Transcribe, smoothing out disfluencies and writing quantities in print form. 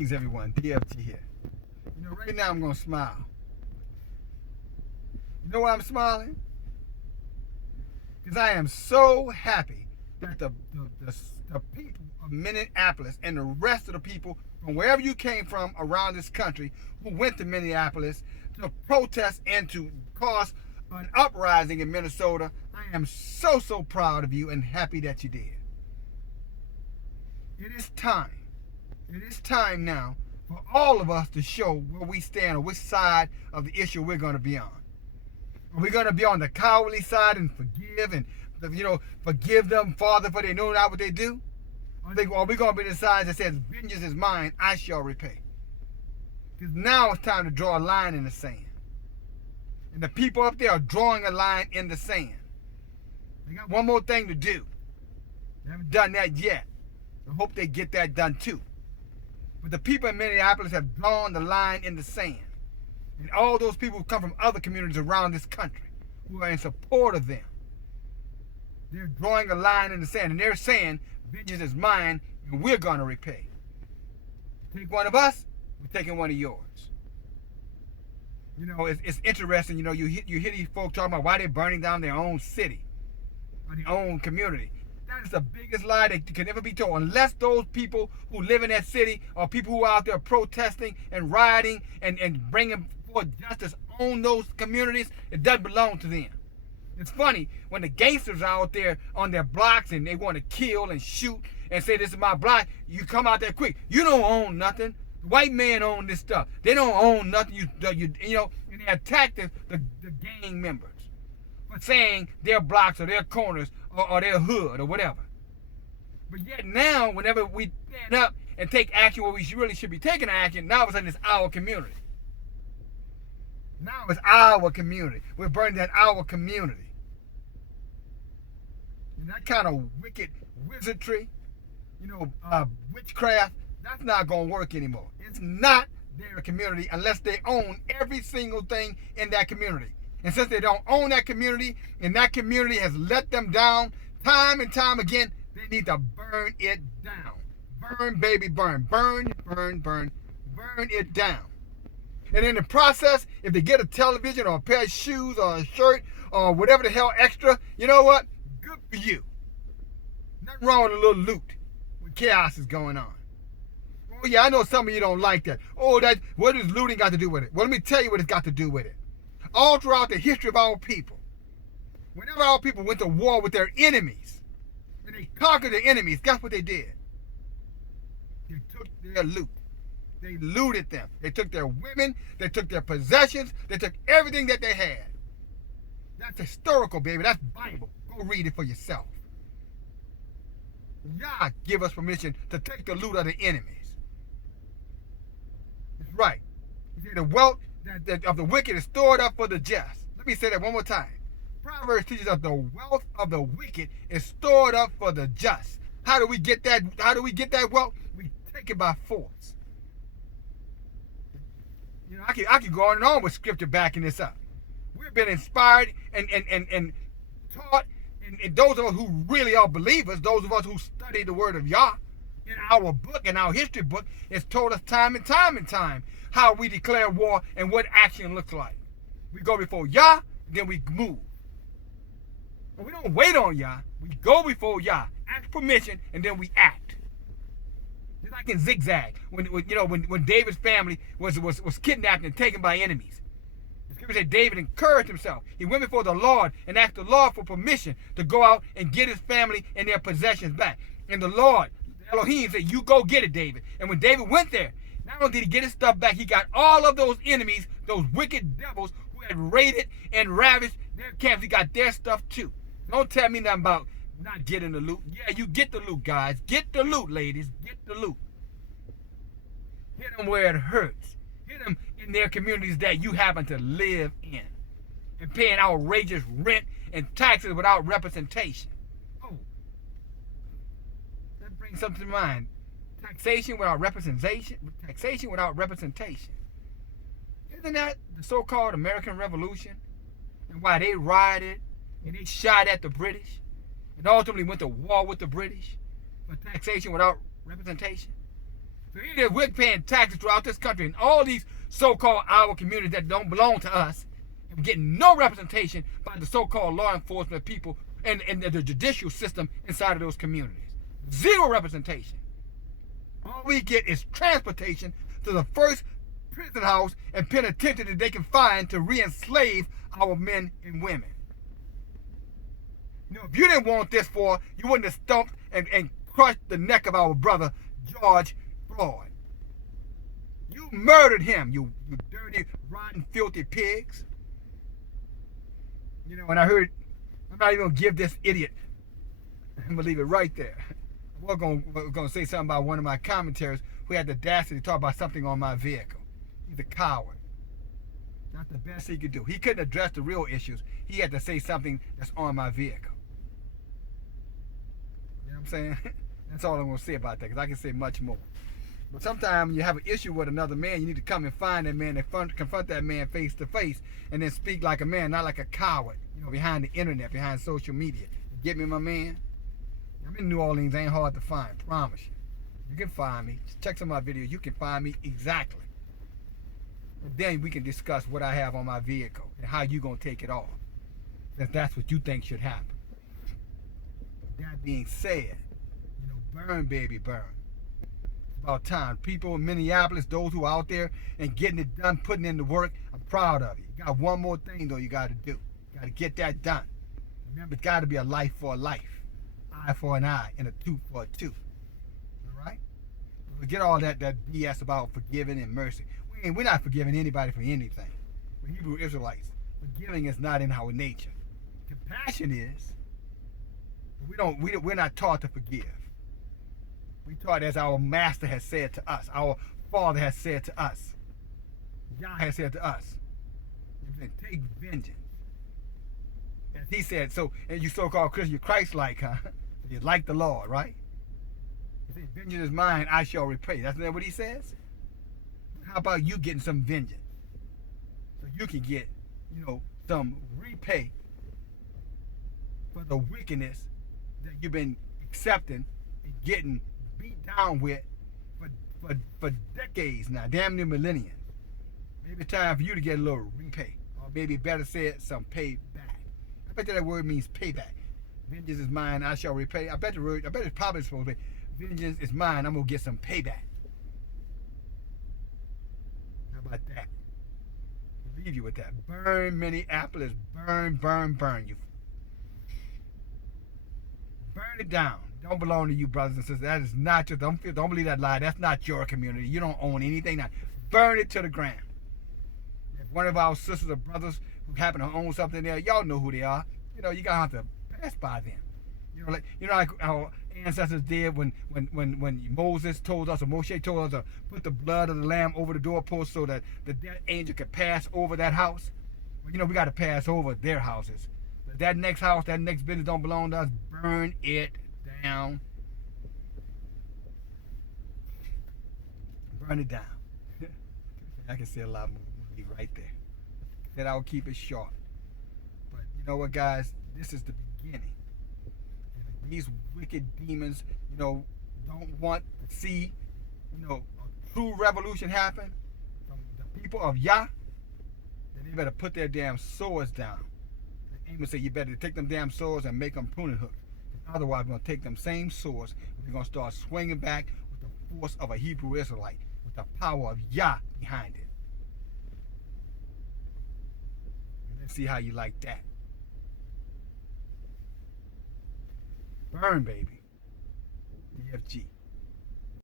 Greetings, everyone. DFG here. Right now I'm going to smile. You know why I'm smiling? Because I am so happy that the people of Minneapolis and the rest of the people from wherever you came from around this country who went to Minneapolis to protest and to cause an uprising in Minnesota, I am so proud of you and happy that you did. It is time. It is time now for all of us to show where we stand or which side of the issue we're going to be on. Are we going to be on the cowardly side and forgive and, forgive them, Father, for they know not what they do? Or are we going to be the side that says, vengeance is mine, I shall repay? Because now it's time to draw a line in the sand. And the people up there are drawing a line in the sand. They got one more thing to do. They haven't done that yet. I hope they get that done too. But the people in Minneapolis have drawn the line in the sand. And all those people who come from other communities around this country who are in support of them, they're drawing a line in the sand. And they're saying, vengeance is mine and we're going to repay. You take one of us, we're taking one of yours. It's interesting, you hear these folks talking about why they're burning down their own city or their own community. That is the biggest lie that can ever be told. Unless those people who live in that city or people who are out there protesting and rioting and bringing forth justice on those communities, it doesn't belong to them. It's funny, when the gangsters are out there on their blocks and they want to kill and shoot and say, this is my block, you come out there quick. You don't own nothing. The white man own this stuff. They don't own nothing. And they attack the gang members for saying their blocks or their corners or their hood or whatever. But yet now, whenever we stand up and take action where we really should be taking action, now all of a sudden it's our community. Now it's our community. We're burning down our community. And that kind of wicked wizardry, witchcraft, that's not going to work anymore. It's not their community unless they own every single thing in that community. And since they don't own that community, and that community has let them down time and time again, they need to burn it down. Burn, baby, burn. Burn it down. And in the process, if they get a television or a pair of shoes or a shirt or whatever the hell extra, you know what? Good for you. Nothing wrong with a little loot when chaos is going on. Oh yeah, I know some of you don't like that. Oh, what does looting got to do with it? Well, let me tell you what it's got to do with it. All throughout the history of our people, whenever our people went to war with their enemies, and they conquered their enemies, guess what they did? They took their loot. They looted them. They took their women. They took their possessions. They took everything that they had. That's historical, baby. That's Bible. Go read it for yourself. Yah give us permission to take the loot of the enemies. That's right. He said the wealth that of the wicked is stored up for the just. Let me say that one more time. Proverbs teaches us the wealth of the wicked is stored up for the just. How do we get that? How do we get that wealth? We take it by force. I can go on and on with scripture backing this up. We've been inspired and taught, and those of us who really are believers, those of us who study the word of Yah, in our book, in our history book, it's told us time and time how we declare war and what action looks like. We go before Yah, then we move. But we don't wait on Yah. We go before Yah, ask permission, and then we act. It's like in Zigzag, when David's family was kidnapped and taken by enemies. The scripture said David encouraged himself. He went before the Lord and asked the Lord for permission to go out and get his family and their possessions back. And the Lord, Elohim, said, you go get it, David. And when David went there, not only did he get his stuff back, he got all of those enemies, those wicked devils who had raided and ravaged their camps. He got their stuff too. Don't tell me nothing about not getting the loot. Yeah, you get the loot, guys. Get the loot, ladies. Get the loot. Hit them where it hurts. Hit them in their communities that you happen to live in. And paying outrageous rent and taxes without representation. Oh. That brings something to mind. Taxation without representation. Taxation without representation. Isn't that the so-called American Revolution? And why they rioted and they shot at the British and ultimately went to war with the British for taxation without representation? So either we're paying taxes throughout this country and all these so-called our communities that don't belong to us, and we're getting no representation by the so-called law enforcement people and the judicial system inside of those communities. Zero representation. All we get is transportation to the first prison house and penitentiary that they can find to re-enslave our men and women. You know, if you didn't want this for, you wouldn't have stumped and crushed the neck of our brother George Floyd. You murdered him, you dirty, rotten, filthy pigs. You know, and I heard, I'm not even going to give this idiot, I'm going to leave it right there. We're going to say something about one of my commentators who had the audacity to talk about something on my vehicle. He's a coward. That's the best he could do. He couldn't address the real issues. He had to say something that's on my vehicle. You know what I'm saying? That's all I'm going to say about that, because I can say much more. But sometimes when you have an issue with another man, you need to come and find that man and confront that man face to face and then speak like a man, not like a coward, you know, behind the internet, behind social media. You get me, my man? I'm in New Orleans. Ain't hard to find, promise you. You can find me. Just check some of my videos. You can find me exactly. And then we can discuss what I have on my vehicle and how you going to take it off. If that's what you think should happen. That being said, you know, burn, baby, burn. It's about time. People in Minneapolis, those who are out there and getting it done, putting in the work, I'm proud of you. You got one more thing, though, you got to do. You got to get that done. Remember, it's got to be a life for a life. Eye for an eye and a tooth for a tooth. All right? Forget all that BS about forgiving and mercy. We're not forgiving anybody for anything. We're Hebrew Israelites. Forgiving is not in our nature. Compassion is. But we're not taught to forgive. We taught as our master has said to us, our father has said to us, Yah has said to us, take vengeance. As he said, so, and you so-called Christian, you're Christ-like, huh? You like the Lord, right? He said, vengeance is mine, I shall repay. That's not what he says? How about you getting some vengeance? So you can get, you know, some repay for the wickedness that you've been accepting and getting beat down with for decades now, damn near millenniums. Maybe it's time for you to get a little repay. Or maybe better said, some payback. I bet that word means payback. Vengeance is mine, I shall repay. I bet it's probably supposed to be, vengeance is mine, I'm going to get some payback. How about that? I'll leave you with that. Burn Minneapolis. Burn, burn, burn. You burn it down. Don't belong to you, brothers and sisters. That is not your, don't believe that lie. That's not your community. You don't own anything now. Burn it to the ground. If one of our sisters or brothers who happen to own something there, y'all know who they are. You know, you gotta have to pass by them. You know, like our ancestors did when Moses told us, or Moshe told us to put the blood of the lamb over the doorpost so that the death angel could pass over that house. Well, you know, we got to pass over their houses. But that next house, that next business don't belong to us. Burn it down. Burn it down. I can say a lot more. We'll be right there. That I'll keep it short. But you know what, guys? This is the beginning. And these wicked demons, you know, don't want to see, you know, a true revolution happen from the people of Yah. Then they better put their damn swords down. The Amos said, you better take them damn swords and make them pruning hooks. Otherwise, we're going to take them same swords and we're going to start swinging back with the force of a Hebrew Israelite, with the power of Yah behind it. And let's see how you like that. Burn, baby. DFG.